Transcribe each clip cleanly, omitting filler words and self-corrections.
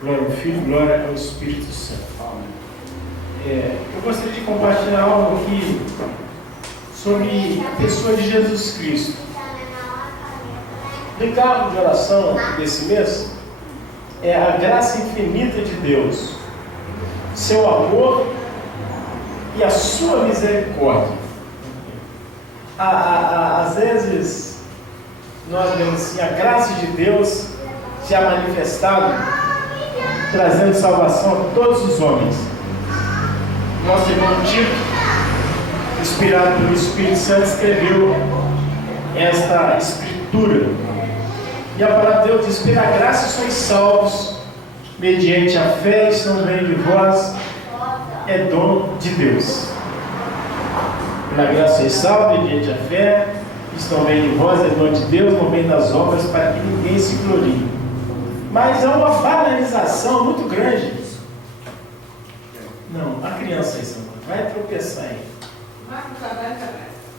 Glória ao Filho, glória ao Espírito Santo. Eu gostaria de compartilhar algo aqui sobre a pessoa de Jesus Cristo. O decálogo de oração desse mês é a graça infinita de Deus, seu amor e a sua misericórdia. Às vezes, nós vemos assim, a graça de Deus se ha manifestado, trazendo salvação a todos os homens. Nosso irmão Tito, inspirado pelo Espírito Santo, escreveu esta escritura. E a palavra de Deus diz: pela graça sois salvos, mediante a fé, isso não vem de vós, é dom de Deus. Pela graça sois salvos, mediante a fé, isso não vem de vós, é dom de Deus, não vem das obras, para que ninguém se glorie. Mas há uma banalização muito grande. Não, a criança aí, Samuel, vai tropeçar aí.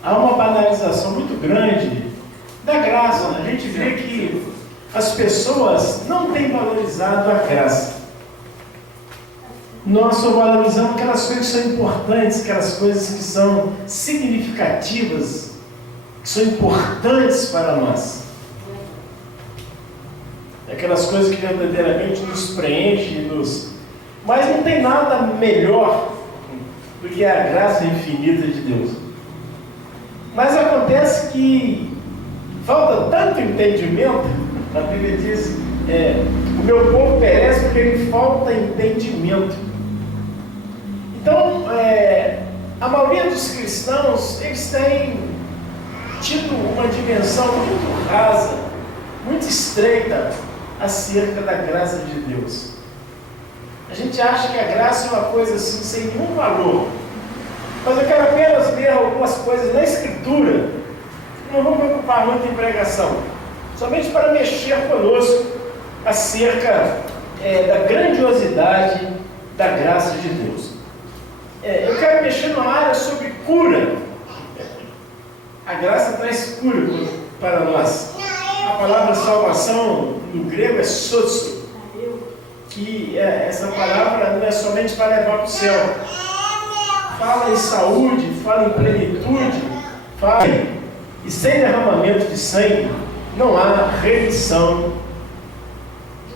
Há uma banalização muito grande da graça. A gente vê que as pessoas não têm valorizado a graça. Nós só valorizamos aquelas coisas que são importantes, aquelas coisas que são significativas, que são importantes para nós. Aquelas coisas que verdadeiramente nos preenchem, mas não tem nada melhor do que a graça infinita de Deus. Mas acontece que falta tanto entendimento. A Bíblia diz: o meu povo perece porque lhe falta entendimento. Então, a maioria dos cristãos, eles têm tido uma dimensão muito rasa, muito estreita acerca da graça de Deus. A gente acha que a graça é uma coisa assim, sem nenhum valor. Mas eu quero apenas ler algumas coisas na Escritura. Não vou me preocupar muito em pregação, somente para mexer conosco acerca da grandiosidade da graça de Deus. Eu quero mexer numa área sobre cura. A graça traz cura para nós. A palavra salvação no grego é sozo, que essa palavra não é somente para levar para o céu. Fala em saúde, fala em plenitude, fala e sem derramamento de sangue não há remissão.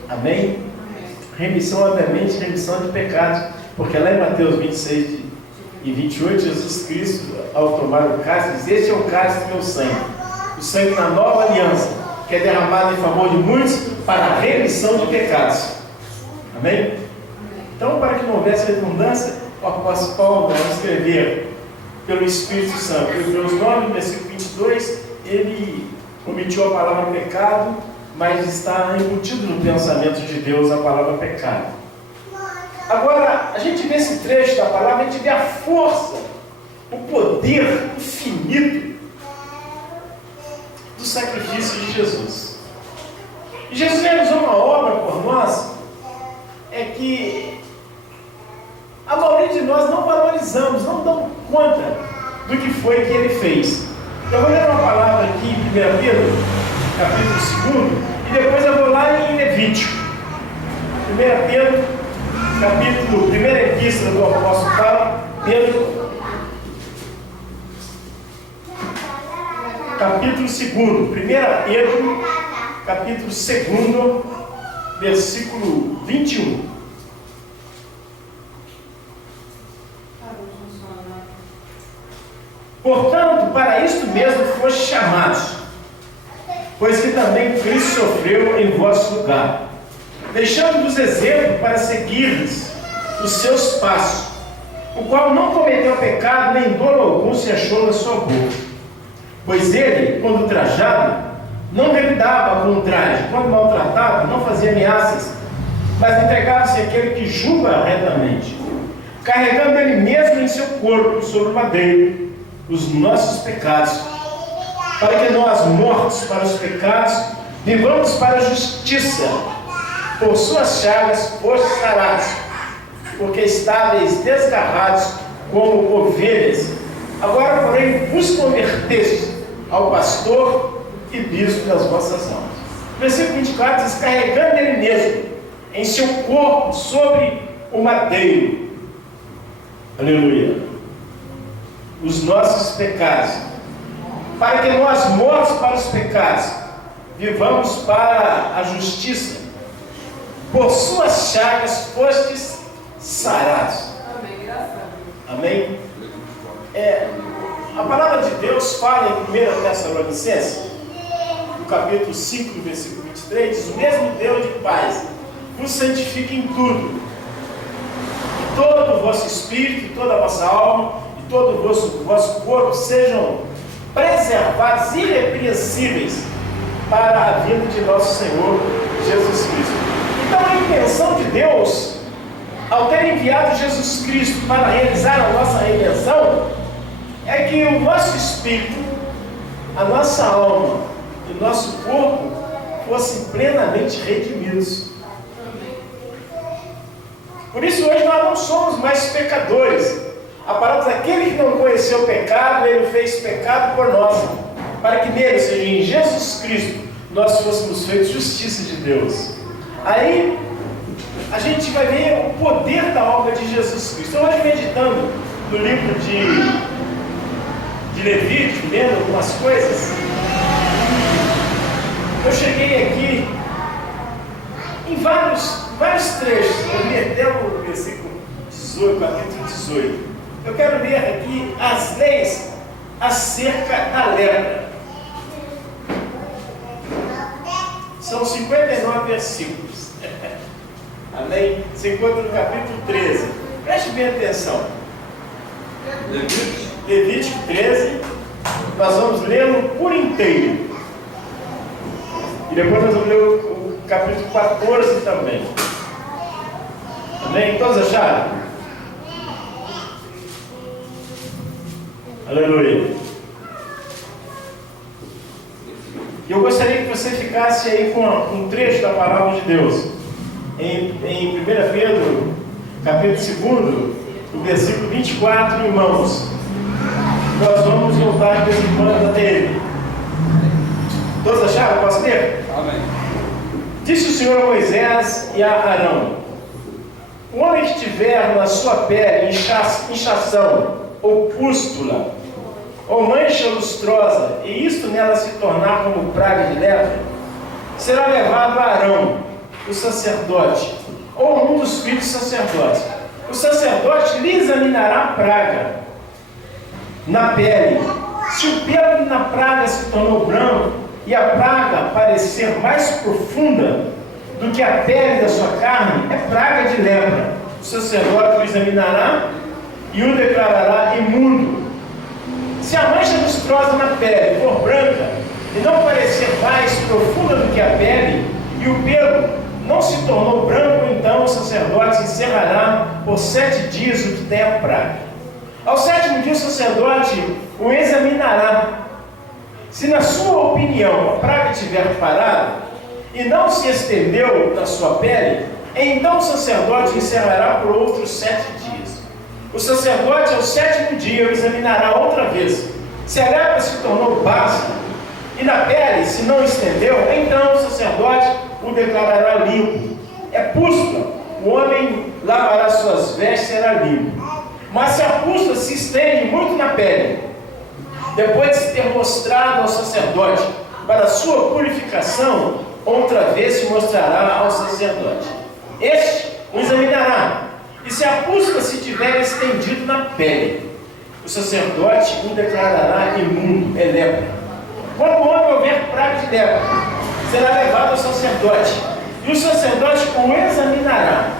Amém? Remissão, obviamente, remissão de pecados, porque lá em Mateus 26 e 28, Jesus Cristo, ao tomar o cálice, diz: este é o cálice do meu sangue, o sangue da nova aliança, que é derramado em favor de muitos para a remissão de pecados. Amém? Então, para que não houvesse redundância, o apóstolo Paulo vai escrever pelo Espírito Santo, Hebreus 9, versículo 22, ele omitiu a palavra pecado, mas está embutido no pensamento de Deus a palavra pecado. Agora, a gente vê esse trecho da palavra, a gente vê a força, o poder infinito do sacrifício de Jesus. E Jesus realizou uma obra por nós, que a maioria de nós não valorizamos, não damos conta do que foi que ele fez. Eu vou ler uma palavra aqui em 1 Pedro, capítulo 2, e depois eu vou lá em Levítico. 1 Pedro, capítulo, primeira epístola do apóstolo Paulo, Pedro, capítulo 2, 1 Pedro, capítulo 2, versículo 21. Portanto, para isto mesmo foste chamados, pois que também Cristo sofreu em vosso lugar, deixando-vos exemplo para seguirdes os seus passos, o qual não cometeu pecado, nem dolo algum se achou na sua boca. Pois ele, quando trajado, não revidava com o traje, quando maltratado, não fazia ameaças, mas entregava-se àquele que julga retamente, carregando ele mesmo em seu corpo, sobre o madeiro, os nossos pecados, para que nós, mortos para os pecados, vivamos para a justiça. Por suas chagas fostes sarados, porque estáveis desgarrados como ovelhas. Agora, porém, vos convertestes ao pastor e bispo das vossas almas. Versículo 24 diz: carregando ele mesmo em seu corpo sobre o madeiro. Aleluia. Os nossos pecados, para que nós, mortos para os pecados, vivamos para a justiça. Por suas chagas fostes sarados. Amém, graças a Deus. Amém? A palavra de Deus fala em 1 Tessalonicenses, no capítulo 5, no versículo 23, diz: o mesmo Deus de paz vos santifique em tudo, e todo o vosso espírito, e toda a vossa alma, e todo o vosso corpo sejam preservados, irrepreensíveis, para a vinda de nosso Senhor Jesus Cristo. Então a intenção de Deus, ao ter enviado Jesus Cristo para realizar a nossa redenção, é que o nosso espírito, a nossa alma e o nosso corpo fossem plenamente redimidos. Por isso hoje nós não somos mais pecadores. A palavra daquele que não conheceu o pecado, ele fez pecado por nós, para que nele, ou seja, em Jesus Cristo, nós fôssemos feitos justiça de Deus. Aí a gente vai ver o poder da obra de Jesus Cristo. Hoje, meditando no livro de Levítico, lendo algumas coisas, eu cheguei aqui em vários trechos. Eu li até o versículo 18, capítulo 18. Eu quero ler aqui as leis acerca da lepra. São 59 versículos. Amém? Se encontra no capítulo 13. Preste bem atenção. Levítico 13. Nós vamos lê-lo por inteiro. E depois nós vamos ler o capítulo 14 também. Amém? Todos acharam? Aleluia. E eu gostaria que você ficasse aí com um trecho da palavra de Deus. Em 1 Pedro, capítulo 2, o versículo 24, irmãos. Nós vamos voltar de vez em quando até ele. Todos acharam? Posso ler? Amém. Disse o Senhor a Moisés e a Arão: o homem que tiver na sua pele inchação, ou pústula, ou mancha lustrosa, e isto nela se tornar como praga de lepra, será levado a Arão, o sacerdote, ou um dos filhos sacerdotes. O sacerdote lhe examinará a praga na pele. Se o pelo na praga se tornou branco, e a praga parecer mais profunda do que a pele da sua carne, é praga de lepra. O sacerdote o examinará e o declarará imundo. Se a mancha lustrosa na pele for branca e não parecer mais profunda do que a pele, e o pelo não se tornou branco, então o sacerdote encerrará por 7 dias o que tem a praga. Ao 7º dia o sacerdote o examinará. Se na sua opinião a praga tiver parado e não se estendeu na sua pele, então o sacerdote encerrará por outros 7 dias. O sacerdote ao 7º dia o examinará outra vez. Se a lepra se tornou baixa e na pele se não estendeu, então o sacerdote o declarará limpo. É pústula, o homem lavará suas vestes e será limpo. Mas se a pústula se estende muito na pele, depois de se ter mostrado ao sacerdote para a sua purificação, outra vez se mostrará ao sacerdote. Este o examinará, e se a pústula se tiver estendido na pele, o sacerdote o declarará imundo, é lepra. Quando o homem houver praga de lepra, será levado ao sacerdote, e o sacerdote o examinará.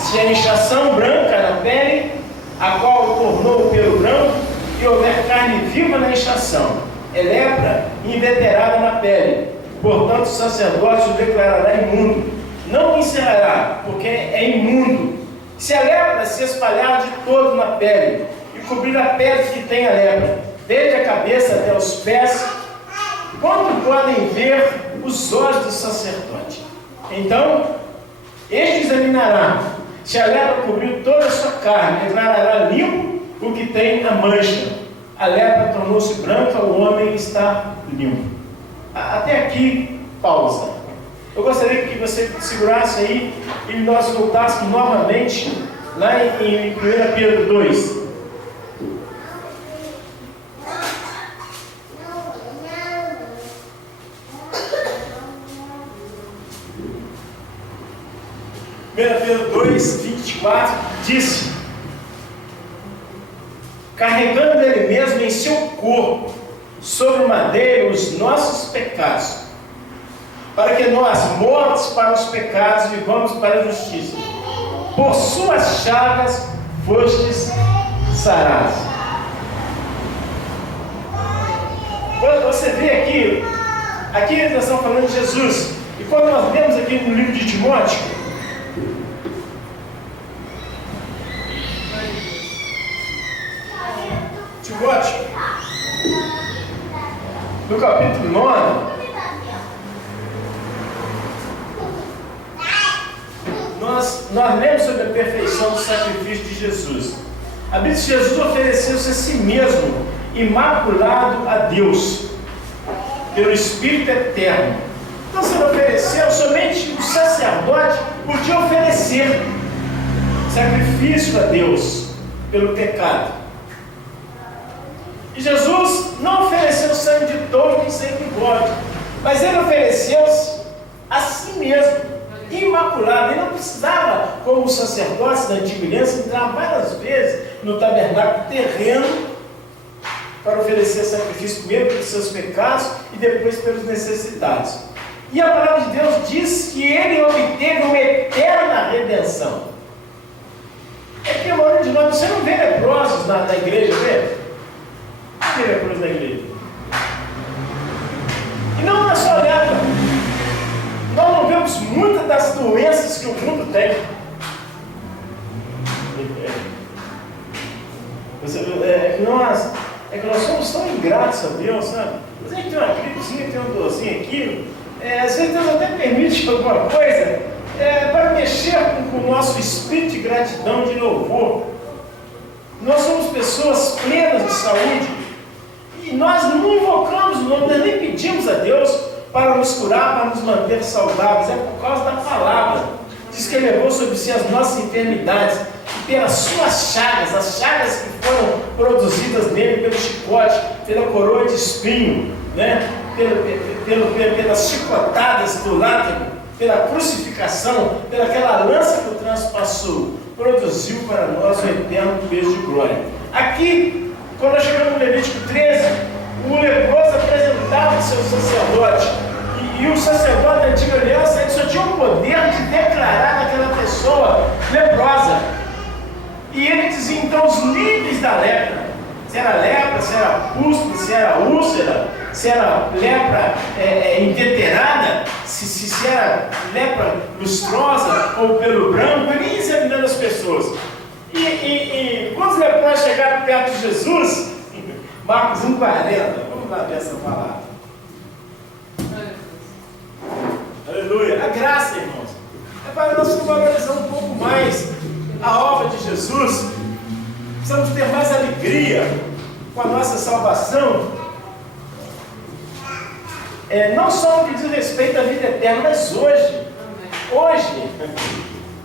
Se a inchação branca na pele, a qual tornou o pelo branco, e houver carne viva na inchação, é lepra inveterada na pele, portanto o sacerdote o declarará imundo. Não o encerrará, porque é imundo. Se a lepra se espalhar de todo na pele, e cobrir a pele que tem a lepra, desde a cabeça até os pés, quanto podem ver os olhos do sacerdote? Então, este examinará. Se a lepra cobriu toda a sua carne, declarará limpo o que tem a mancha. A lepra tornou-se branca, o homem está limpo. Até aqui, pausa. Eu gostaria que você segurasse aí e nós voltássemos novamente lá em 1 Pedro 2. Pedro 2, 24, disse: carregando ele mesmo em seu corpo, sobre o madeiro, os nossos pecados, para que nós, mortos para os pecados, vivamos para a justiça. Por suas chagas fostes sarados. Você vê aqui nós estamos falando de Jesus, e quando nós vemos aqui no livro de Timóteo, no capítulo 9, nós lemos sobre a perfeição do sacrifício de Jesus. A Bíblia diz que Jesus ofereceu-se a si mesmo, imaculado a Deus, pelo Espírito Eterno. Então, se ele ofereceu, somente o sacerdote podia oferecer sacrifício a Deus pelo pecado. E Jesus não ofereceu sangue de touro nem sangue de bode, mas ele ofereceu-se a si mesmo, imaculado. Ele não precisava, como os sacerdotes da antiga aliança, entrar várias vezes no tabernáculo terreno para oferecer sacrifício, primeiro pelos seus pecados e depois pelos necessitados. E a palavra de Deus diz que ele obteve uma eterna redenção. É que a maioria de nós, você não vê leprosos na igreja, vê? Não vê leprosos na igreja. E não é só lepra. Nós não vemos muitas das doenças que o mundo tem. É que nós somos tão ingratos a Deus, sabe? Às vezes tem uma gripezinha, tem uma dorzinha aqui. Às vezes Deus até permite alguma coisa para mexer com o nosso espírito de gratidão, de louvor. Nós somos pessoas plenas de saúde e nós não invocamos o nome, nós nem pedimos a Deus para nos curar, para nos manter saudáveis. É por causa da palavra. Diz que Ele levou sobre si as nossas enfermidades e pelas suas chagas, as chagas que foram produzidas nele pelo chicote, pela coroa de espinho, né? Pelas chicotadas do látego, pela crucificação, pelaquela lança que o transpassou, produziu para nós o eterno peso de glória. Aqui, quando nós chegamos no Levítico 13, o leproso apresentava o seu sacerdote, e o sacerdote da antiga aliança, ele só tinha o poder de declarar aquela pessoa leprosa, e ele dizia então os níveis da lepra, se era pústula, se era úlcera, se era lepra inveterada, se era lepra lustrosa ou pelo branco. Ele ia examinando as pessoas. E quando os leprosos chegaram perto de Jesus, Marcos 1,40, vamos lá ver essa palavra. Aleluia. A graça, irmãos, é para nós valorizar um pouco mais a obra de Jesus. Precisamos ter mais alegria com a nossa salvação. Não só no que diz respeito à vida eterna, mas hoje,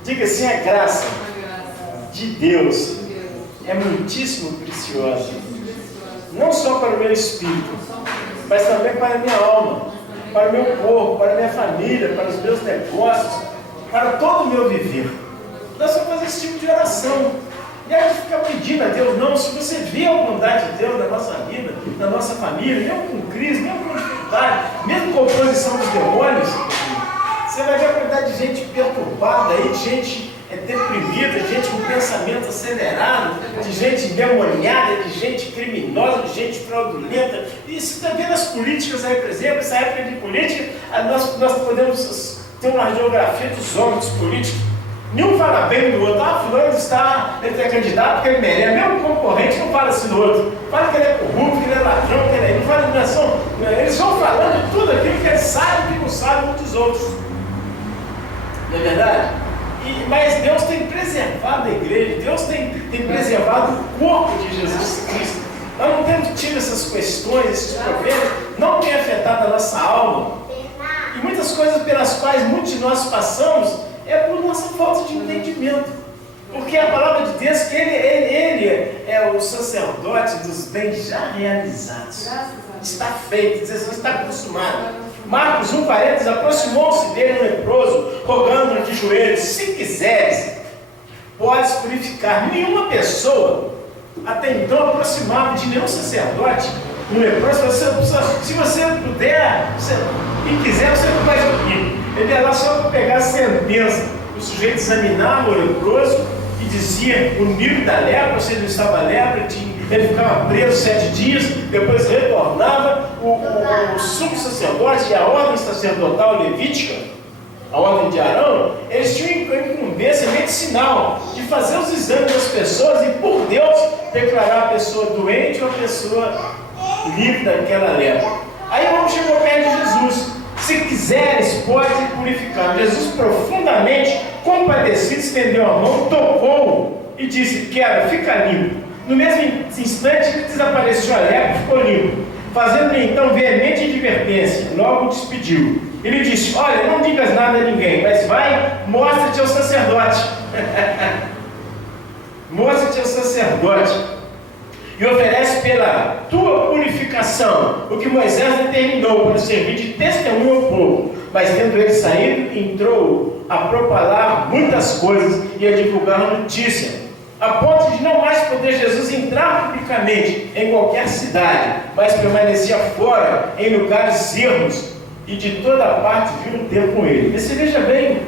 diga assim, a graça de Deus é muitíssimo preciosa, não só para o meu espírito, mas também para a minha alma, para o meu corpo, para a minha família, para os meus negócios, para todo o meu viver. Nós vamos fazer esse tipo de oração. E aí fica pedindo a Deus, não, se você vê a bondade de Deus na nossa vida, na nossa família, mesmo com crise, mesmo com dificuldade, mesmo com oposição dos demônios, você vai ver a quantidade de gente perturbada aí, de gente deprimida, de gente com pensamento acelerado, de gente endemoniada, de gente criminosa, de gente fraudulenta. E você está vendo as políticas aí, por exemplo, essa época de política, nós podemos ter uma radiografia dos homens políticos. Nenhum fala bem do outro. Fulano ele é candidato porque ele merece. Mesmo concorrente não fala assim do outro. Fala que ele é corrupto, que ele é ladrão, que ele não fala de nação. Eles vão falando tudo aquilo que eles sabem e que não sabem uns dos outros. Não é verdade? Mas Deus tem preservado a igreja, Deus tem preservado o corpo de Jesus Cristo. Nós não temos tido essas questões, esses problemas, não tem afetado a nossa alma. E muitas coisas pelas quais muitos de nós passamos, é por nossa falta de entendimento. Porque a palavra de Deus, que ele é o sacerdote dos bens já realizados. Está feito, Jesus está consumado. Marcos 1,40, aproximou-se dele um leproso, rogando de joelhos: se quiseres, podes purificar. Nenhuma pessoa até então aproximava de nenhum sacerdote um leproso. Se você puder e quiser, você não faz o quê? Ele ia lá só para pegar a sentença. O sujeito examinava o leproso e dizia o nível da lepra, se ele não estava lepra, ele ficava preso 7 dias, depois retornava. O sumo sacerdote e a ordem sacerdotal levítica, a ordem de Arão, eles tinham a incumbência medicinal de fazer os exames das pessoas e, por Deus, declarar a pessoa doente ou a pessoa livre daquela lepra. Aí o homem chegou perto de Jesus: se quiseres, pode purificar. Jesus, profundamente compadecido, estendeu a mão, tocou e disse: quero, fica limpo. No mesmo instante, ele desapareceu a lepra e ficou limpo. Fazendo-lhe então veemente advertência, logo despediu. Ele disse: olha, não digas nada a ninguém, mas vai, mostra-te ao sacerdote. Mostra-te ao sacerdote e oferece pela tua purificação o que Moisés determinou para servir de testemunho ao povo. Mas tendo ele saído, entrou a propalar muitas coisas e a divulgar a notícia, a ponto de não mais poder Jesus entrar publicamente em qualquer cidade, mas permanecia fora em lugares ermos, e de toda parte vinham ter com ele. E você veja bem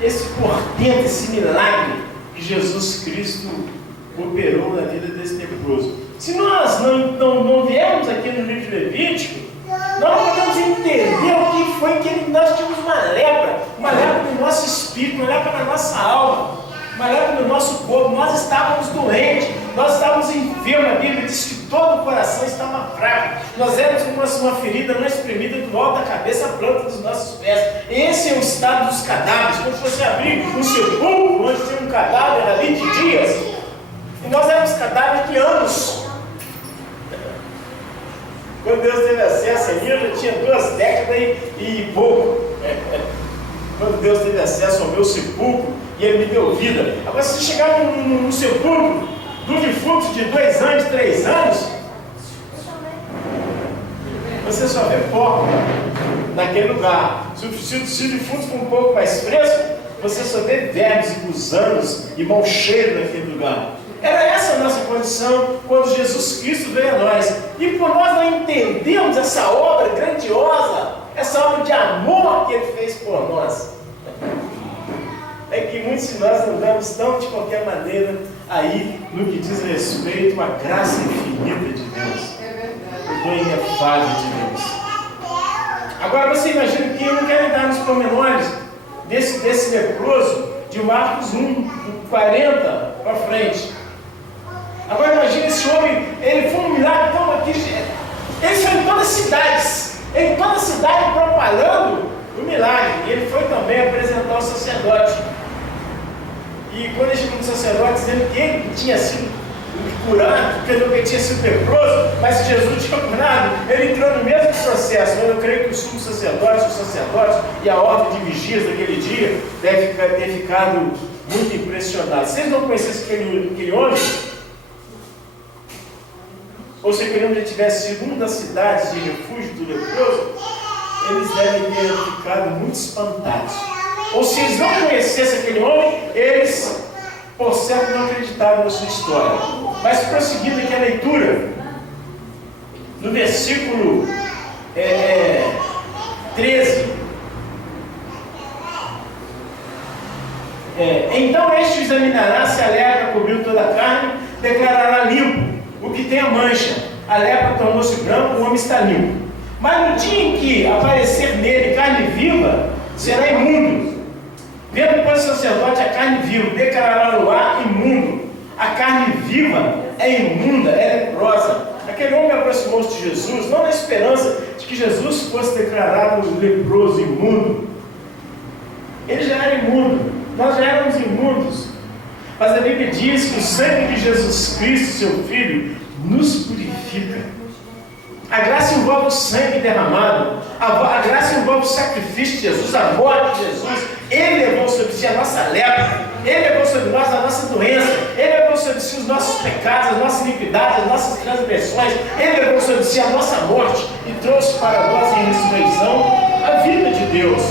esse portento, esse milagre que Jesus Cristo operou na vida desse leproso. Se nós não viermos aqui no livro de Levítico, nós não podemos entender o que foi que nós tínhamos uma lepra no nosso espírito, uma lepra na nossa alma, uma lepra no nosso corpo. Nós estávamos doentes, nós estávamos enfermos. A Bíblia diz que todo o coração estava fraco. Nós éramos como uma ferida não exprimida do alto da cabeça à planta dos nossos pés. Esse é o estado dos cadáveres. Quando você abrir um sepulcro onde tem um cadáver ali de dias, e nós éramos cadáveres de anos. Quando Deus teve acesso a mim, eu já tinha 2 décadas e pouco. Quando Deus teve acesso ao meu sepulcro e Ele me deu vida. Agora, se chegar num sepulcro do defunto de 2 anos, 3 anos, você só vê pó naquele lugar. Se o defunto for um pouco mais fresco, você só vê vermes e gusanos e mau cheiro naquele lugar. Era essa a nossa condição quando Jesus Cristo veio a nós. E por nós não entendermos essa obra grandiosa, essa obra de amor que Ele fez por nós, é que muitos de nós andamos tão de qualquer maneira aí no que diz respeito à graça infinita de Deus, o dom inefável de Deus. Agora você imagina que eu não quero entrar nos pormenores desse leproso de Marcos 1, do 40 para frente. Agora imagina esse homem, ele foi um milagre tão aqui, ele foi em todas as cidades propalando o milagre. E ele foi também apresentar ao sacerdote. E quando ele chegou no sacerdote dizendo que ele tinha sido curado, que ele tinha sido leproso, mas que Jesus tinha curado, ele entrou no mesmo processo. Mas eu creio que o sumo sacerdote, os sacerdotes e a ordem de vigias daquele dia deve ter ficado muito impressionados. Se eles não conhecessem aquele homem, ou se aquele homem já tivesse sido uma das cidades de refúgio do leproso, eles devem ter ficado muito espantados. Ou se eles não conhecessem aquele homem, eles, por certo, não acreditaram na sua história. Mas prosseguindo aqui a leitura, no versículo 13, então este examinará se a lepra cobriu toda a carne, declarará limpo o que tem a mancha, a lepra tornou-se branca, o homem está limpo. Mas no dia em que aparecer nele carne viva, será imundo. Vendo, pois, o sacerdote a carne viva, declarará-lo imundo. A carne viva é imunda, é leprosa. Aquele homem aproximou-se de Jesus, não na esperança de que Jesus fosse declarado leproso, imundo. Ele já era imundo, nós já éramos imundos. Mas a Bíblia diz que o sangue de Jesus Cristo, seu Filho, nos purifica. A graça envolve o sangue derramado. A graça envolve o sacrifício de Jesus, a morte de Jesus. Ele levou sobre si a nossa lepra, Ele levou sobre nós a nossa doença, Ele levou sobre si os nossos pecados, as nossas iniquidades, as nossas transgressões, Ele levou sobre si a nossa morte e trouxe para nós em ressurreição a vida de Deus.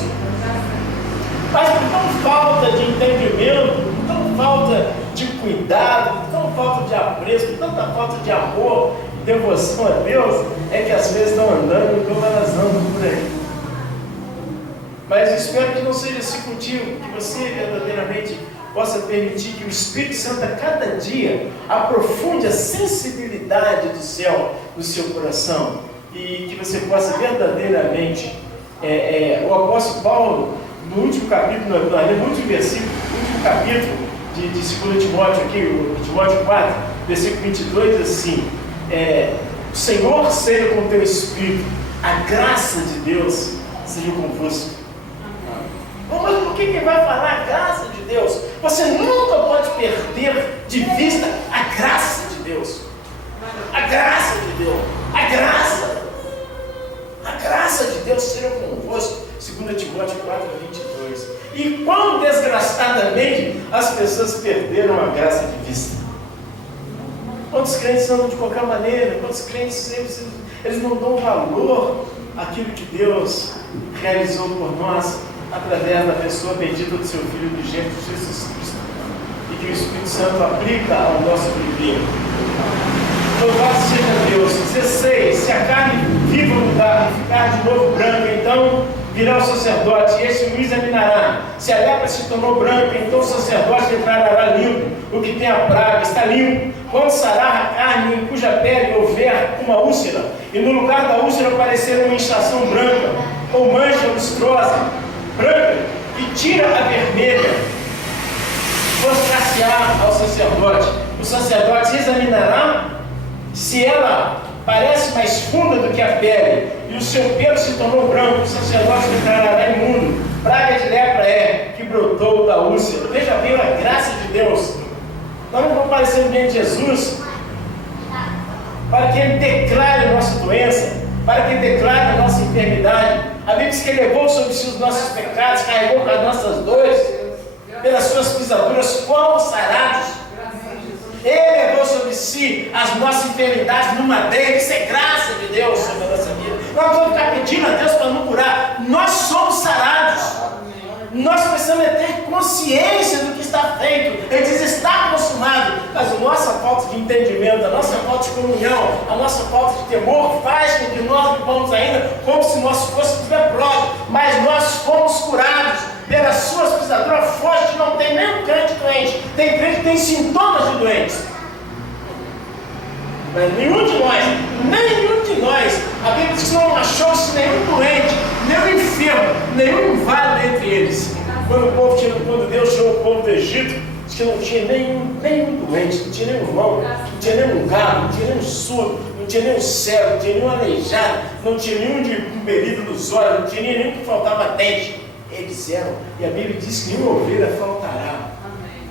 Mas por tão falta de entendimento, por tão falta de cuidado, por tão falta de apreço, por tanta falta de amor e devoção a Deus, é que às vezes estão andando como elas andam por aí. Mas espero que não seja assim contigo, que você verdadeiramente possa permitir que o Espírito Santo a cada dia aprofunde a sensibilidade do céu no seu coração e que você possa verdadeiramente, o apóstolo Paulo, no último capítulo, no último versículo, no último capítulo de 2 Timóteo aqui, o Timóteo 4, versículo 22, diz assim, o Senhor seja com o teu espírito, a graça de Deus seja convosco. Mas por que vai falar a graça de Deus? Você nunca pode perder de vista a graça de Deus. A graça de Deus. A graça de Deus seja convosco. 2 Timóteo 4, 22. E quão desgraçadamente as pessoas perderam a graça de vista. Quantos crentes andam de qualquer maneira? Quantos crentes eles não dão valor àquilo que Deus realizou por nós através da pessoa bendita do seu Filho do Gênero Jesus Cristo, e que o Espírito Santo aplica ao nosso viver. Louvado seja Deus. 16. Se a carne viva mudar e ficar de novo branca, então virá o sacerdote, e este o examinará. Se a lepra se tornou branca, então o sacerdote declarará limpo o que tem a praga, está limpo. Quando sarar a carne em cuja pele houver uma úlcera, e no lugar da úlcera aparecer uma inchação branca, ou mancha lustrosa, branca, e tira a vermelha, mostrar-se-á ao sacerdote. O sacerdote examinará, se ela parece mais funda do que a pele, e o seu pelo se tornou branco, o sacerdote declarará imundo. Praga de lepra que brotou da úlcera. Veja bem a graça de Deus. Nós não vamos parecer bem de Jesus, para que Ele declare a nossa doença, para que Ele declare a nossa enfermidade. A Bíblia diz que Ele levou sobre si os nossos pecados, carregou com as nossas dores, pelas suas pisaduras fomos sarados. Ele levou sobre si as nossas enfermidades no madeiro. Isso é graça de Deus sobre a nossa vida. Nós não vamos ficar pedindo a Deus para não curar. Nós somos sarados. Nós precisamos ter consciência do que está feito. Ele diz, está consumado. Mas a nossa falta de entendimento, a nossa falta de comunhão, a nossa falta de temor faz com que nós vivamos ainda como se nós fôssemos leprosos. Mas nós fomos curados pelas suas pisaduras. Forte, não tem nenhum crente doente. Tem crente que tem sintomas de doentes. Mas nenhum de nós, a Bíblia diz que não achou-se nenhum doente, nenhum enfermo, nenhum inválido entre eles. Quando Deus tirou o povo do Egito, diz que não tinha nenhum doente, não tinha nenhum irmão, não tinha nenhum galo, não tinha nenhum surdo, não tinha nenhum cego, não tinha nenhum aleijado, não tinha nenhum de impedido nos olhos, não tinha nenhum que faltava dente. Eles eram, e a Bíblia diz que nenhuma ovelha faltará.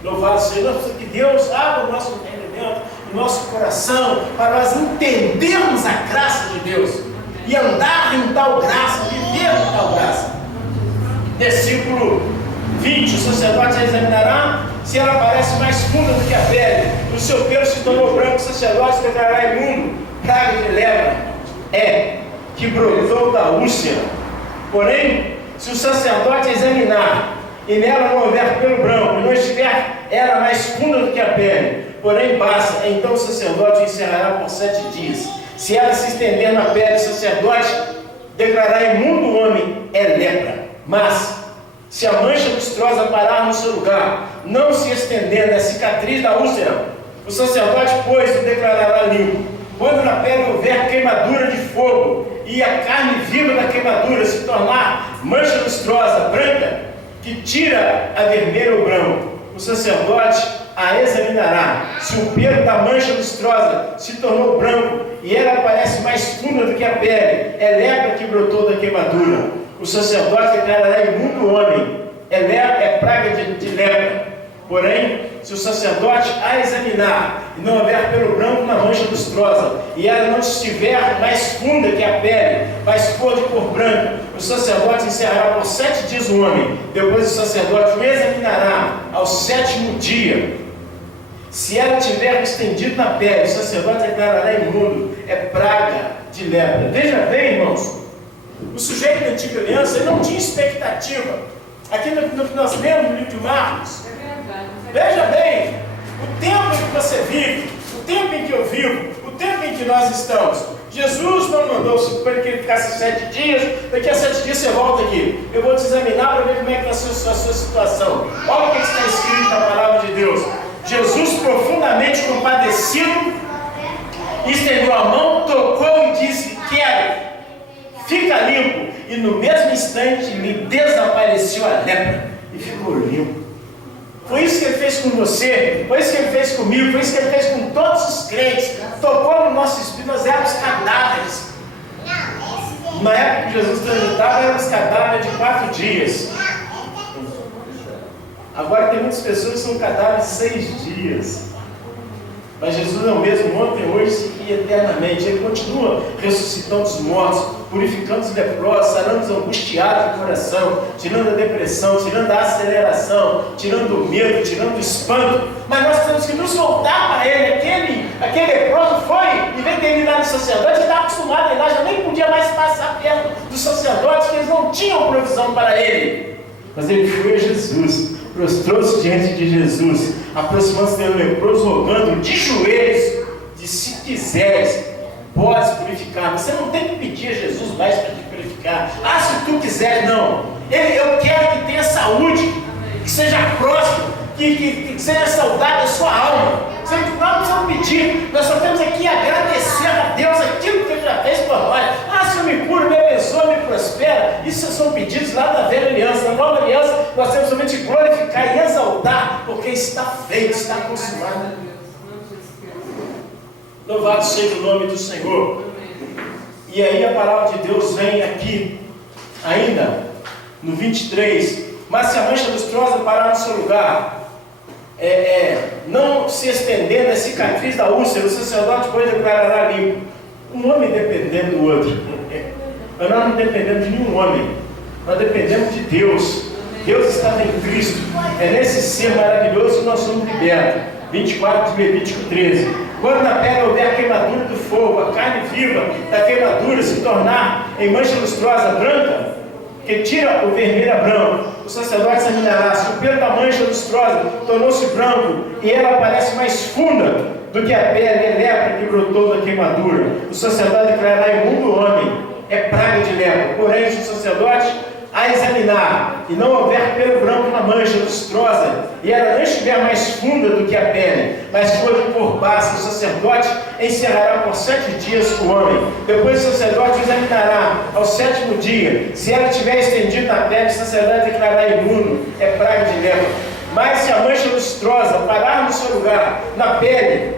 Louvado seja Deus, que Deus abra o nosso entendimento, o nosso coração, para nós entendermos a graça de Deus e andar em tal graça, viver em tal graça. Versículo 20: o sacerdote examinará, se ela parece mais funda do que a pele, o seu pelo se tornou branco, o sacerdote declarará imundo. Praga de lepra que brotou da úlcera. Porém, se o sacerdote examinar e nela não houver pelo branco, e não estiver ela mais funda do que a pele, porém basta, então o sacerdote encerrará por 7 dias. Se ela se estender na pele, o sacerdote declarará imundo o homem, é lepra. Mas, se a mancha lustrosa parar no seu lugar, não se estendendo a cicatriz da úlcera, o sacerdote, pois, o declarará limpo. Quando na pele houver queimadura de fogo, e a carne viva da queimadura se tornar mancha lustrosa, branca, que tira a vermelha ou branco, o sacerdote a examinará. Se o pelo da mancha lustrosa se tornou branco, e ela parece mais funda do que a pele, é lepra que brotou da queimadura. O sacerdote declarará imundo o homem, é praga de lepra. Porém, se o sacerdote a examinar, e não houver pelo branco na mancha lustrosa, e ela não estiver mais funda que a pele, mas for de cor branca, o o sacerdote encerrará por 7 dias o homem, depois o sacerdote o examinará ao 7º dia. Se ela tiver estendido na pele, o sacerdote declarará imundo, é praga de lepra. Veja bem, irmãos, o sujeito da antiga aliança ele não tinha expectativa. Aqui no que nós lemos no livro de Marcos, veja bem, o tempo em que você vive, o tempo em que eu vivo, o tempo em que nós estamos. Jesus não mandou para que ele ficasse 7 dias, daqui a 7 dias você volta aqui. Eu vou te examinar para ver como é que está a sua situação. Olha o que está escrito na palavra de Deus. Jesus, profundamente compadecido, estendeu a mão, tocou e disse: quero, fica limpo. E no mesmo instante lhe desapareceu a lepra e ficou limpo. Foi isso que ele fez com você, foi isso que ele fez comigo, foi isso que ele fez com todos os crentes. Tocou no nosso espírito, nós éramos cadáveres. Na época que Jesus transitava, éramos cadáveres de 4 dias. Agora tem muitas pessoas que são cadáveres de 6 dias. Mas Jesus é o mesmo ontem, hoje e eternamente. Ele continua ressuscitando os mortos, purificando os leprosos, sarando os angustiados do coração, tirando a depressão, tirando a aceleração, tirando o medo, tirando o espanto. Mas nós temos que nos voltar para Ele. Aquele leproso foi, em vez de ele ir lá no sacerdote, ele estava acostumado a ir lá, já nem podia mais passar perto dos sacerdotes, porque eles não tinham provisão para ele. Mas ele foi a Jesus, prostrou-se diante de Jesus, aproximando-se dele leproso, rogando de joelhos, disse: se quiseres, podes purificar. Você não tem que pedir a Jesus mais para te purificar. Se tu quiseres, não. Eu quero que tenha saúde, que seja próspero, que seja saudável a sua alma. Nós não precisamos pedir, nós só temos aqui agradecer a Deus aquilo que Ele já fez por nós. Se eu me curo, me abençoa, me prospera. Isso são pedidos lá da velha aliança. Na nova aliança, nós temos somente glorificar e exaltar, porque está feito, está consumado. Louvado seja o nome do Senhor. E aí a palavra de Deus vem aqui, ainda no 23. Mas se a mancha lustrosa parar no seu lugar, não se estender na cicatriz da úlcera, o sacerdote depois declarará limpo. Um homem dependendo do outro. Mas nós não dependemos de nenhum homem, nós dependemos de Deus. Deus está em Cristo. É nesse ser maravilhoso que nós somos libertos. 24 de Levítico 13. Quando na pele houver queimadura do fogo, a carne viva da queimadura se tornar em mancha lustrosa branca, que tira o vermelho a branco, o sacerdote examinará. Se o pelo da mancha lustrosa tornou-se branco e ela parece mais funda do que a pele é lepra que brotou da queimadura, o sacerdote declarará imundo o homem, é praga de lepra. Porém, se o sacerdote a examinar e não houver pelo branco na mancha lustrosa e ela não estiver mais funda do que a pele, mas for por baixo, o sacerdote encerrará por 7 dias o homem. Depois o sacerdote o examinará ao 7º dia. Se ela estiver estendida na pele, o sacerdote declarará imundo, é praga de lepra. Mas se a mancha lustrosa parar no seu lugar, na pele,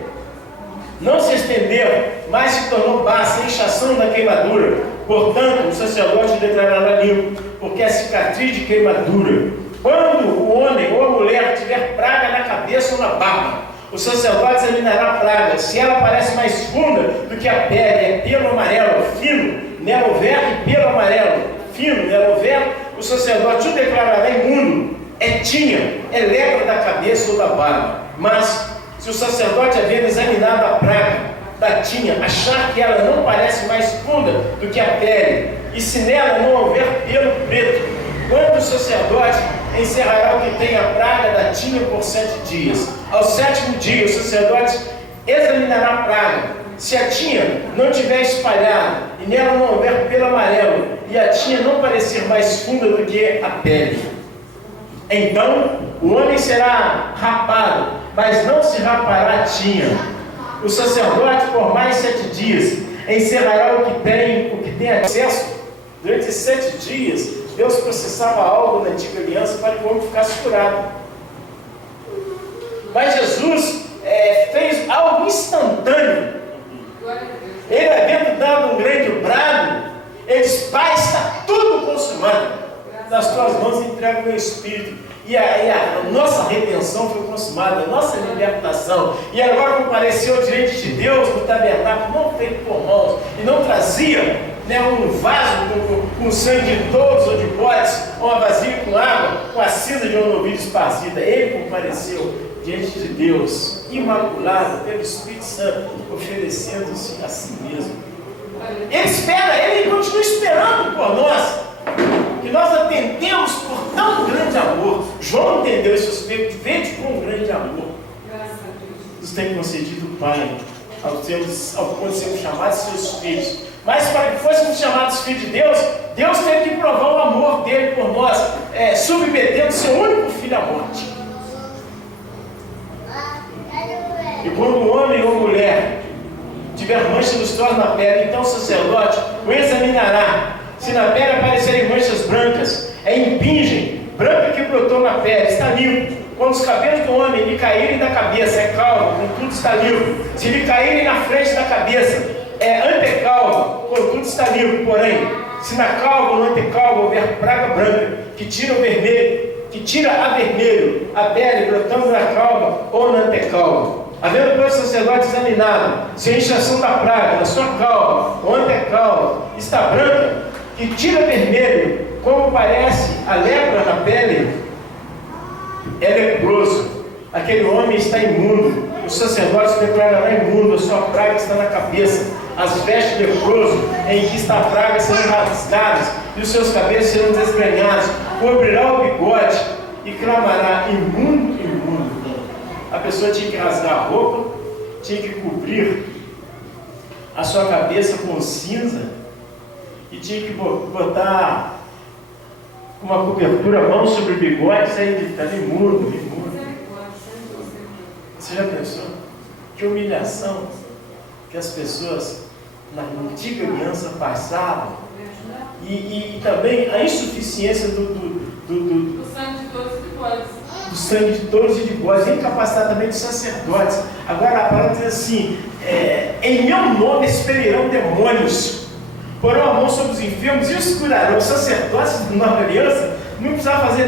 não se estender, mas se tornou baixa, inchação da queimadura, portanto, o sacerdote declarará limpo, porque é cicatriz de queimadura. Quando o homem ou a mulher tiver praga na cabeça ou na barba, o sacerdote examinará a praga. Se ela parece mais funda do que a pele, é pelo amarelo fino, nela houver, e pelo amarelo fino, nela houver, o sacerdote o declarará imundo, é lepra da cabeça ou da barba. Mas se o sacerdote havendo examinado a praga da tinha, achar que ela não parece mais funda do que a pele, e se nela não houver pelo preto, quando o sacerdote encerrará o que tem a praga da tinha por 7 dias. Ao 7º dia, o sacerdote examinará a praga. Se a tinha não tiver espalhada, e nela não houver pelo amarelo, e a tinha não parecer mais funda do que a pele, então o homem será rapado, mas não se rapará a tinha. O sacerdote, por mais 7 dias, encerrará o que tem acesso. Durante 7 dias, Deus processava algo na antiga aliança para que o homem ficasse curado. Mas Jesus fez algo instantâneo. Ele, havendo dado um grande brado, ele disse: Pai, está tudo consumado. Nas tuas mãos entrego o meu espírito. E a nossa redenção foi consumada, a nossa libertação. E agora compareceu diante de Deus no tabernáculo, não feito por mãos, e não trazia né, um vaso com sangue de touros ou de bodes, ou uma vasilha com água, com a cinza de um novilho esparzida. Ele compareceu diante de Deus, imaculado pelo Espírito Santo, oferecendo-se a si mesmo. Ele espera, ele continua esperando por nós, que nós atendemos por tão grande amor. João entendeu esse aspecto, vede com um grande amor. Nos tem concedido Pai, ao ponto de sermos chamados seus filhos. Mas para que fôssemos chamados filhos de Deus, Deus teve que provar o amor dele por nós, submetendo seu único filho à morte. E quando um homem ou mulher tiver manchas lustosas na pele, então o sacerdote o examinará. Se na pele aparecerem manchas brancas, é impingem, branca que brotou na pele, está limpo. Quando os cabelos do homem lhe caírem da cabeça, é calvo, contudo está limpo. Se lhe caírem na frente da cabeça, é antecalvo, contudo está limpo. Porém, se na calva ou no antecalvo houver praga branca, que tira a vermelho a pele brotando na calva ou no antecalvo. Havendo pois o sacerdote examinado, se a inchação da praga da sua calva ou antecalva está branca, que tira vermelho, como parece a lepra na pele, é leproso. Aquele homem está imundo. O sacerdote declarará imundo, a sua praga está na cabeça. As vestes de leproso em que está a praga serão rasgadas, e os seus cabelos serão desgrenhados. Cobrirá o bigode e clamará: imundo, imundo. A pessoa tinha que rasgar a roupa, tinha que cobrir a sua cabeça com cinza e tinha que botar uma cobertura a mão sobre o bigode, sair de imundo, imundo. Você já pensou? Que humilhação que as pessoas na antiga aliança passavam, e também a insuficiência do sangue de touros e de bodes. Do sangue de touros e de bodes, a incapacidade também dos sacerdotes. Agora a palavra diz assim: em meu nome expelirão demônios, porão a mão sobre os enfermos e os curarão. Os sacerdotes da nova aliança não precisava fazer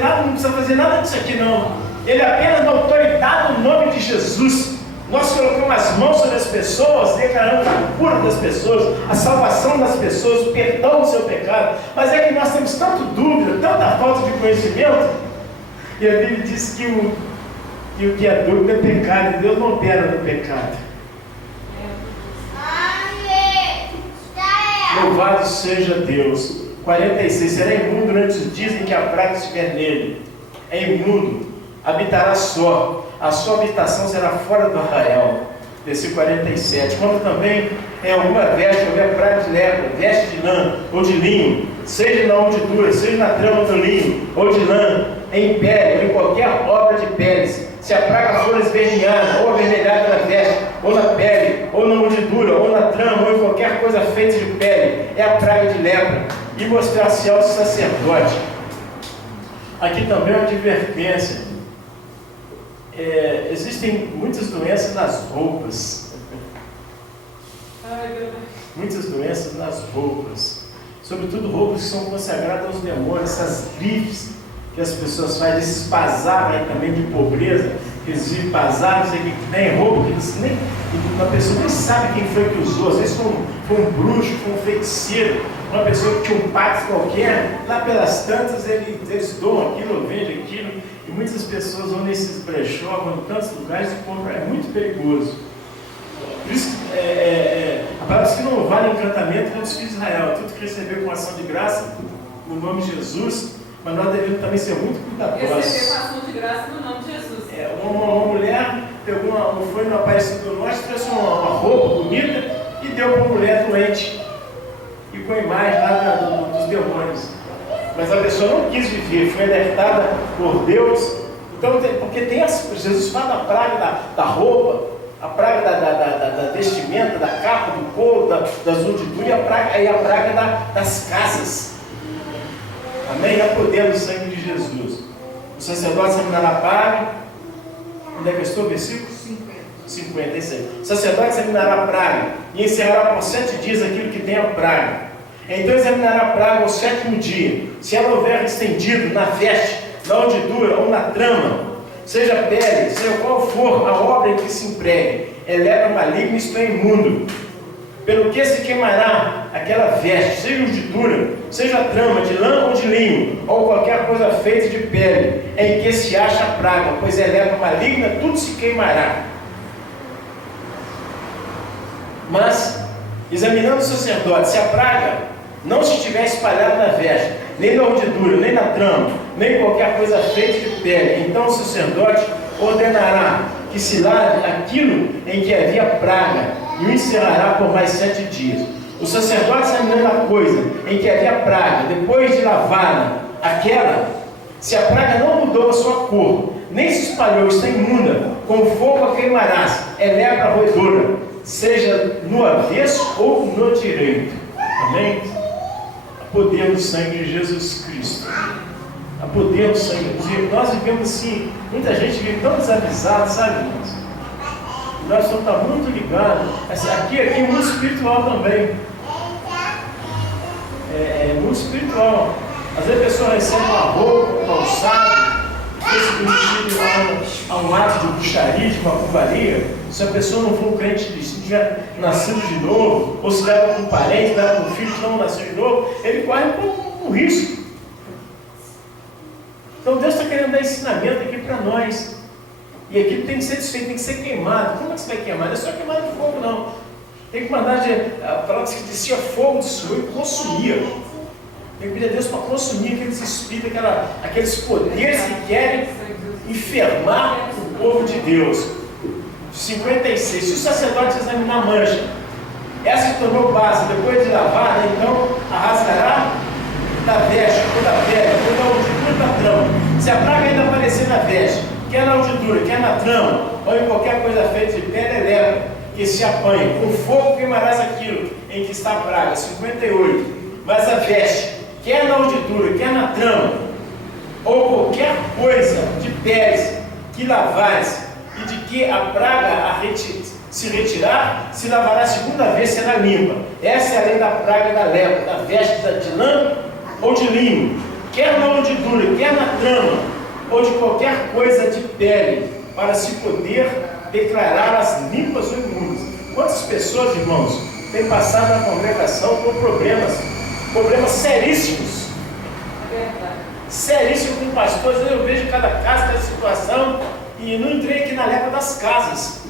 nada disso aqui não. Ele apenas na autoridade do nome de Jesus. Nós colocamos as mãos sobre as pessoas, declaramos a cura das pessoas, a salvação das pessoas, o perdão do seu pecado. Mas é que nós temos tanta dúvida, tanta falta de conhecimento, e a Bíblia diz que o que é dúvida é pecado, e Deus não opera no pecado. Louvado seja Deus. 46. Será imundo durante os dias em que a praga estiver nele. É imundo, habitará só. A sua habitação será fora do arraial. Versículo 47. Quando também em alguma veste houver praga de lepra, veste de lã ou de linho, seja na undidura, seja na trama do linho ou de lã, em pele ou em qualquer obra de peles, se a praga for esverdeada ou avermelhada na veste, ou na pele, ou na undidura, ou na trama, ou em qualquer coisa feita de pele, é a praga de lepra, e mostrar-se ao sacerdote. Aqui também é uma advertência. Existem muitas doenças nas roupas. Muitas doenças nas roupas. Sobretudo roupas que são consagradas aos demônios, essas grifes que as pessoas fazem, esses bazares aí também de pobreza, que eles vivem bazares, que tem roupa que eles nem, a pessoa nem sabe quem foi que usou. Às vezes foi um bruxo, foi um feiticeiro, uma pessoa que tinha um pacto qualquer, lá pelas tantas eles doam aquilo, vendem aquilo, e muitas pessoas vão nesses brechós, vão em tantos lugares e compram. É muito perigoso. Por isso, a palavra diz que não vale encantamento contra os filhos de Israel. Tudo que recebeu com ação de graça, no nome de Jesus, mas nós devemos também ser muito cuidadosos. Receber com ação de graça no nome de Jesus. Uma mulher foi no Aparecido do Norte, trouxe uma roupa bonita e deu para uma mulher doente. E com a imagem lá dos demônios. Mas a pessoa não quis viver, foi alertada por Deus. Então, porque Jesus fala da praga da roupa, a praga da vestimenta, da capa, do couro, das undiduras, e a praga das casas. Amém? É o poder do sangue de Jesus. O sacerdote examinará a praga. Onde é que eu estou? Versículo 50, isso aí. O sacerdote examinará a praga e encerrará por 7 dias aquilo que tem a praga. Então examinará a praga ao 7º dia. Se ela houver estendido na veste, na undidura ou na trama, seja pele, seja qual for a obra em que se empregue, é lepra maligna, isto é imundo. pelo que se queimará aquela veste, seja ungidura, seja trama de lã ou de linho, ou qualquer coisa feita de pele, em que se acha a praga, pois é lepra maligna, tudo se queimará. Mas, examinando o sacerdote, se a praga não se estiver espalhada na veste, nem na ungidura, nem na trama, nem qualquer coisa feita de pele, então o sacerdote ordenará que se lave aquilo em que havia praga, e o encerrará por mais 7 dias. O sacerdote, examinando a coisa em que havia praga, depois de lavá-la, aquela, se a praga não mudou a sua cor, nem se espalhou, está imunda, com fogo a queimarás, é lepra roedora, seja no avesso ou no direito. Amém? A poder do sangue de Jesus Cristo. A poder do sangue. Nós vivemos assim, muita gente vive tão desavisada, sabe, irmãos? Nós estamos muito ligados. Aqui é muito espiritual também. É muito espiritual. Às vezes a pessoa recebe uma roupa, um calçado, foi submetido a um ato de bruxaria, de macumbaria. Se a pessoa não for um crente, se tiver nascido de novo, ou se leva com um parente, leva com um filho que não nasceu de novo, ele corre um risco. Então Deus está querendo dar ensinamento aqui para nós. E aquilo tem que ser desfeito, tem que ser queimado. Como é que você vai queimar? Não é só queimar no fogo, não. Tem que mandar, a palavra que descia fogo do Senhor e consumia. Tem que pedir a Deus para consumir aqueles espíritos, aqueles poderes que querem enfermar o povo de Deus. 56. Se o sacerdote examinar a mancha, essa se tornou base, depois de lavada, então arrasará da veste, ou da pele, ou da ungidura da trama. Se a praga ainda aparecer na veste, quer na ungidura, quer na trama, ou em qualquer coisa feita de pele, é lepra, que se apanhe. Com fogo queimarás aquilo em que está a praga. 58. Mas a veste, quer na ungidura, quer na trama, ou qualquer coisa de peles que lavares, e de que a praga se retirar, se lavará a segunda vez, será limpa. Essa é a lei da praga da lepra, da veste de lã ou de linho, quer na ungidura, quer na trama, ou de qualquer coisa de pele, para se poder declará-las limpas ou imundas. Quantas pessoas, irmãos, têm passado na congregação com problemas seríssimos? Seríssimos com pastores. Eu vejo cada caso, cada situação, e não entrei aqui na lepra das casas.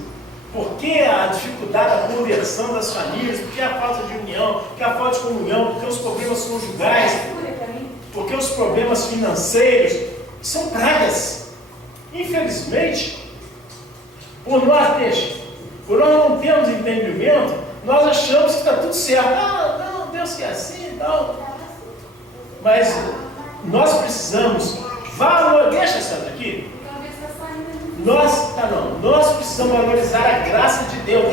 Por que a dificuldade da conversão das famílias? Por que a falta de união? Por que a falta de comunhão? Por que os problemas conjugais? Por que os problemas financeiros? São pragas. Infelizmente, por nós não termos entendimento, nós achamos que está tudo certo. Não, Deus quer assim e tal. Mas nós precisamos deixa essa daqui. Nós precisamos valorizar a graça de Deus.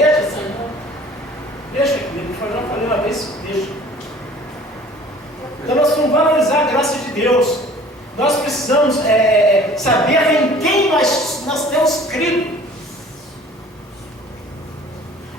Deixa aqui, eu já falei uma vez, deixa. Então nós precisamos valorizar a graça de Deus. Nós precisamos saber em quem nós temos crido.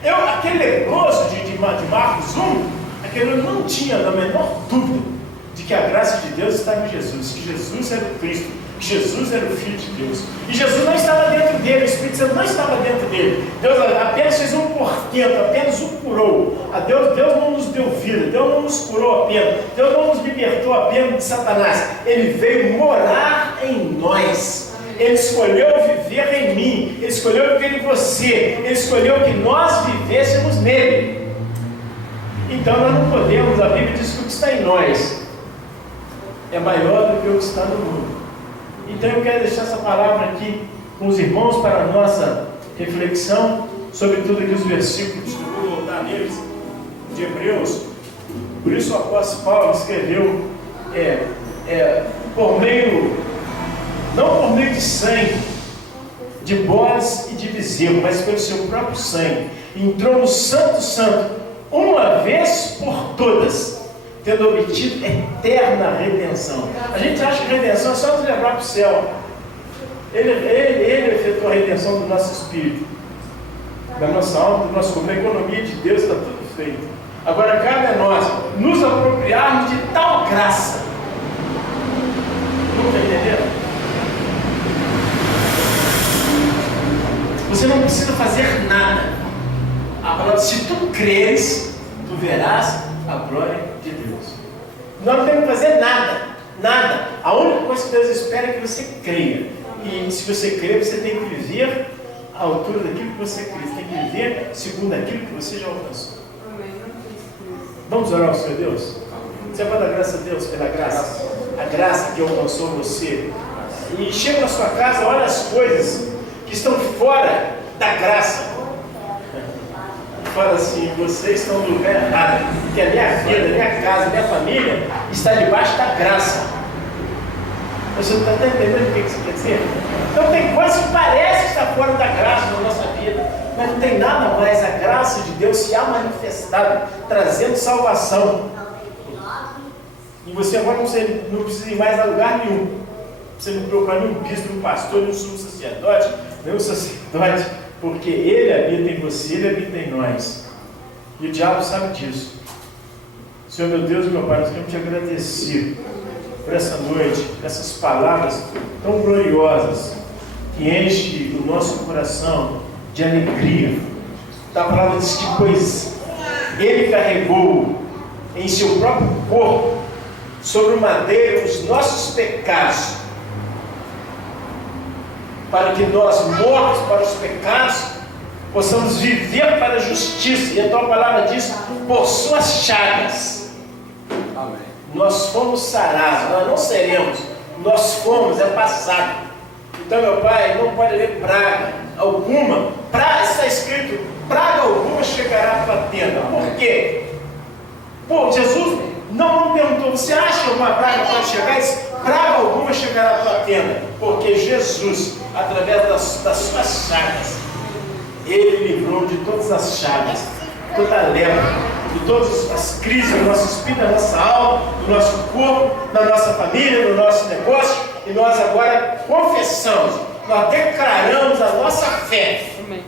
Aquele leproso de Marcos 1, aquele não tinha a menor dúvida de que a graça de Deus estava em Jesus, que Jesus era o Cristo, que Jesus era o Filho de Deus. E Jesus não estava dentro dele, o Espírito Santo não estava dentro dele. Deus apenas fez um portento, apenas o curou. Deus não nos deu vida, Deus não nos curou apenas, Deus não nos libertou apenas de Satanás. Ele veio morar em nós. Ele escolheu viver em mim, Ele escolheu viver em você, Ele escolheu que nós vivêssemos nele. Então nós não podemos, a Bíblia diz que o que está em nós é maior do que o que está no mundo. Então eu quero deixar essa palavra aqui com os irmãos para a nossa reflexão, sobretudo aqui os versículos, que eu vou voltar neles, de Hebreus. Por isso o apóstolo Paulo escreveu, não por meio de sangue, de bodes e de bezerro, mas pelo seu próprio sangue, entrou no Santo Santo, uma vez por todas, tendo obtido eterna redenção. A gente acha que redenção é só nos levar para o céu. Ele efetuou a redenção do nosso espírito, da nossa alma, do nosso corpo. A economia de Deus está tudo feito. Agora cabe a nós nos apropriarmos de tal graça. Não está entendendo? Você não precisa fazer nada. A palavra, se tu creres, tu verás a glória de Deus. Nós não temos que fazer nada, nada. A única coisa que Deus espera é que você creia. E se você crer, você tem que viver à altura daquilo que você crê. Você tem que viver segundo aquilo que você já alcançou. Vamos orar ao Senhor Deus? Você vai dar graça a Deus pela graça. A graça que alcançou você. E chega na sua casa, olha as coisas que estão fora da graça. Fala assim, vocês estão no lugar errado, que a minha vida, a minha casa, a minha família está debaixo da graça. Você não está entendendo o que isso quer dizer? Então tem coisas que parecem estar fora da graça na nossa vida, mas não tem nada mais. A graça de Deus se há manifestado, trazendo salvação. E você agora não precisa ir mais a lugar nenhum. Você não procura nenhum bispo, nenhum pastor, nenhum sumo sacerdote, nenhum sacerdote, porque Ele habita em você, Ele habita em nós. E o diabo sabe disso. Senhor meu Deus e meu Pai, nós queremos te agradecer por essa noite, por essas palavras tão gloriosas, que enche o nosso coração de alegria. A palavra diz que, pois Ele carregou em seu próprio corpo, sobre o madeiro, os nossos pecados, para que nós, mortos para os pecados, possamos viver para a justiça. E a tua palavra diz, por suas chagas, amém, nós fomos sarados. Nós não seremos, nós fomos, é passado. Então, meu Pai, não pode haver praga alguma. Está escrito, praga alguma chegará à tua tenda. Por quê? Pô, Jesus não perguntou, você acha que alguma praga pode chegar? Praga alguma chegará à tua tenda, porque Jesus, através das suas chagas, Ele livrou de todas as chagas, toda a lepra, de todas as crises do nosso espírito, da nossa alma, do nosso corpo, da nossa família, do nosso negócio, e nós agora confessamos, nós declaramos a nossa fé. Amém.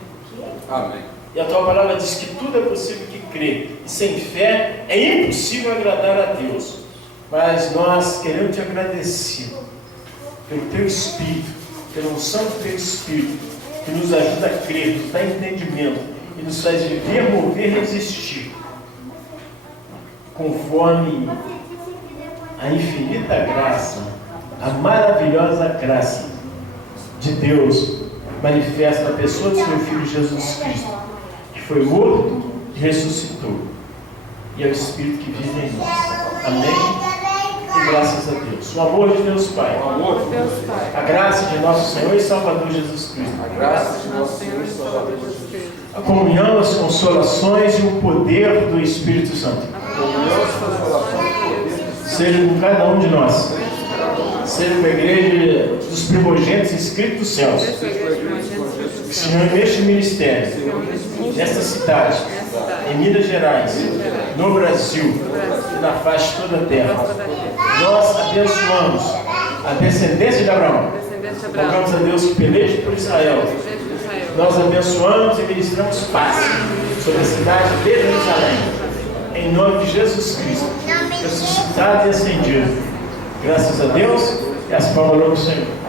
Amém. E a tua palavra diz que tudo é possível que crê, e sem fé é impossível agradar a Deus. Mas nós queremos te agradecer pelo teu Espírito, pela unção do teu Espírito, que nos ajuda a crer, nos dá entendimento e nos faz viver, mover e resistir, conforme a infinita graça, a maravilhosa graça de Deus manifesta na pessoa do seu Filho Jesus Cristo, que foi morto e ressuscitou, e é o Espírito que vive em nós. Amém? E graças a Deus. O amor de Deus Pai. O amor de Deus Pai. A graça de nosso Senhor e Salvador Jesus Cristo. A graça de nosso Senhor e Salvador Jesus Cristo. A comunhão, as consolações e o poder do Espírito Santo. A comunhão, as consolações e o poder do Espírito Santo. Seja com cada um de nós. Seja com a igreja dos primogênitos inscritos dos céus. Senhor, neste ministério, nesta cidade, em Minas Gerais, no Brasil e na face de toda a terra, nós abençoamos a descendência de Abraão. Rogamos a Deus que peleje por Israel. Nós abençoamos e ministramos paz sobre a cidade de Jerusalém, em nome de Jesus Cristo, ressuscitado e ascendido. Graças a Deus e as palmas do Senhor.